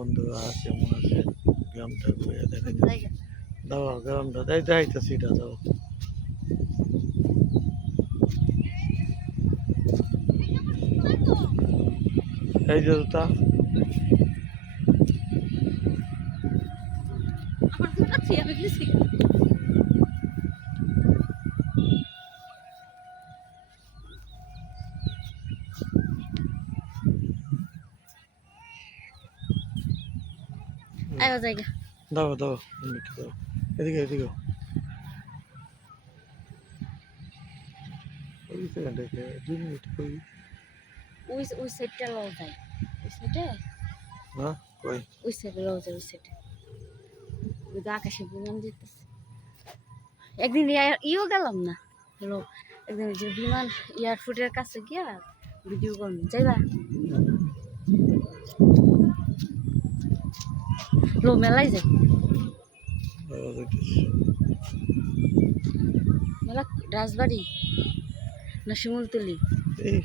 বন্ধুরা আছে মনে আছে গ্রামটা ঘুরে দেখা যায়। দাও গ্রামটা দেখাইতেছি এটা দাও। এই যে জুতা আয়ো জায়গা দাও দাও দাও এদিকে এদিকে ওই সেকেন্ডে 2 মিনিট কই ওই সাইডটা লও যায় ওই সাইডে না কই ওই সাইডে লও যায় ওই সাইডে ওই যে আকাশে বিমান যেতেছে একদিন ইও গেলাম না হ্যালো একদিন যে বিমান এয়ারপোর্টের কাছে গিয়া ভিডিও করবো যাইবা লো মেলাই যায় মেলা রাজবাড়ি না শিমুলতলি এই